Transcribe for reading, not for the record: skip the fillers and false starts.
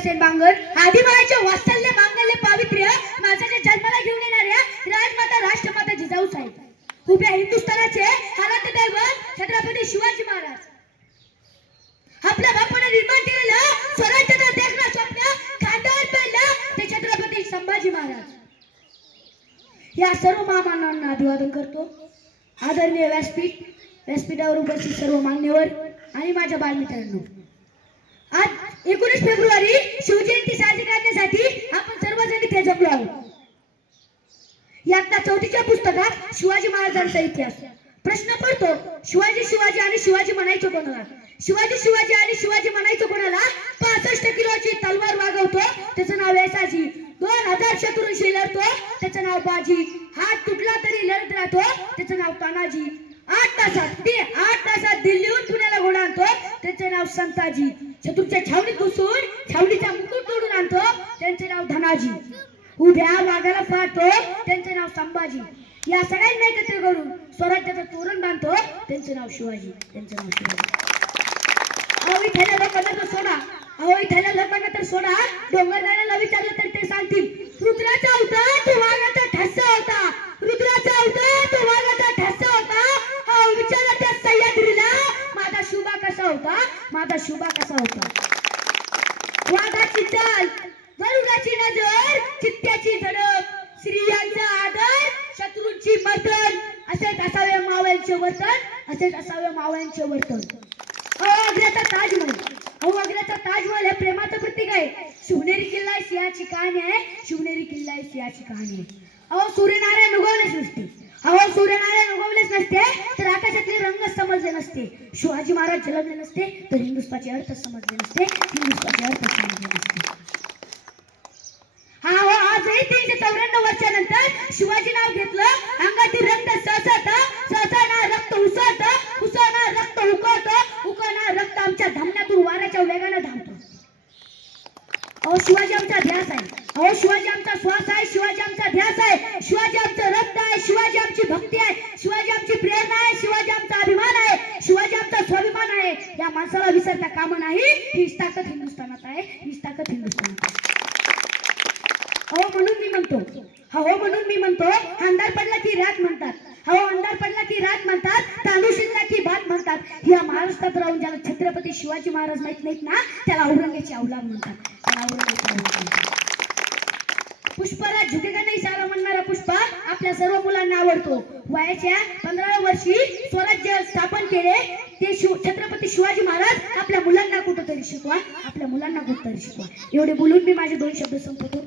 बांगर आदिमायाच्या वात्सल्य मांगल्य पावित्र्य माझ्या जन्माला घेऊन येणाऱ्या राजमाता राष्ट्रमाता जिजाऊ साहेब उभ्या हिंदुस्थानाचे आराध्य दैवत छत्रपती शिवाजी महाराज आपल्या बापाने निर्माण केलेलं स्वराज्याचं देखणं स्वप्न खांद्यावर पेललं ते छत्रपती संभाजी महाराज। या सर्व महामानवांना अभिवादन करतो। आदरणीय व्यासपीठावर उपस्थित सर्व मान्यवर आणि माझ्या बालमित्रांनो, आज 19 फेब्रुवारी शिवजयंती साजरी करण्यासाठी आपण सर्वजण इथे जमलो आहोत। यातल्या 4थीच्या पुस्तकात शिवाजी महाराजांचा इतिहास प्रश्न पडतो, शिवाजी आणि शिवाजी म्हणायचं कोणाला? शिवाजी आणि शिवाजी म्हणायचं कोणाला? 65 किलोची तलवार वागवतो त्याचं नाव येसाजी, 2000 शत्रूंशी लढतो त्याचं नाव बाजी, हात तुटला तरी लढत राहतो त्याचं नाव तानाजी, 8 तासात दिल्लीहून पुण्याला घोडा आणतो त्याचे नाव संताजी, शत्रूच्या छावणीत घुसून छावणीचा मुकुट तोडून आणतो त्यांचे नाव धनाजी, उभ्या वाघाला फाडतो त्यांचे नाव संभाजी, या सगळ्यांना एकत्र करून स्वराज्याचं तोरण बांधतो त्यांचे नाव शिवाजी, त्यांचे नाव शिवाजी। इथल्या लोकांना तर सोडा, इथल्या लोकांना तर सोडा, डोंगरदाराला विचारलं तर ते सांगतील रुद्राचा होता तो वाघाचा ठसा होता, रुद्राचा होता तो वाघाचा ठसा होता। विचारलं त्या सह्याद्रीला माझा शुभा कसा होता, माझा शुभा कसा होता। वाघाची चाल, गरुडाची नजर, चित्त्याची झडप, स्त्रियांचा आदर, शत्रूंची मर्दन, असेच असावे मावळ्यांचे वर्तन, असेच असावे मावळ्यांचे वर्तन। आग्र्याचा ताजमहल हे प्रेमाचं प्रतीक आहे। शिवनेरी किल्ला सिंहाची कहाणी आहे, शिवनेरी किल्ला सिंहाची कहाणी आहे। सूर्यनारायण उगवलेच नसते तर आकाशातले रंग समजले नसते, शिवाजी महाराज जन्मले नसते तर हिंदुस्थानचे अर्थ समजले नसते, हिंदुस्थानचे अर्थ समजले नसते। आजही 394 वर्षानंतर शिवाजी नाव घेतलं, अंगातील रक्त सहसा रक्त उसळतं रक्त उकळतं रक्त आमच्या धमन्यातून वाऱ्याच्या वेगाने धावतो। शिवाजी आमचा ध्यास आहे, शिवाजी आमचा श्वास आहे, शिवाजी आमचा ध्यास आहे, शिवाजी आमचं रक्त आहे, शिवाजी आमची भक्ती आहे, शिवाजी आमची प्रेरणा आहे, शिवाजी आमचा अभिमान आहे, शिवाजी आमचा स्वाभिमान आहे। या माणसाला विसरता कामा नाही, हीच ताकद हिंदुस्थानात आहे, हीच ताकद हिंदुस्थानात आहे। म्हणून मी म्हणतो अंधार पडला की रात म्हणतात, अंधार पडला की रात म्हणतात, तांदूळ शिजला की भात म्हणतात। या महाराष्ट्रात राहून ज्याला छत्रपती शिवाजी महाराज माहित नाहीत ना त्याला औरंगजेबाची औलाद म्हणतात, त्याला औरंगजेबाची औलाद म्हणतात। पुष्पराज झुकेगा नाही साला म्हणणारा पुष्पा आपल्या सर्व मुलांना आवडतो। वयाच्या 15व्या वर्षी स्वराज्य स्थापन केले ते छत्रपती शिवाजी महाराज आपल्या मुलांना कुठेतरी शिकवा, आपल्या मुलांना कुठेतरी शिकवा। एवढे बोलून मी माझे 2 शब्द संपवतो।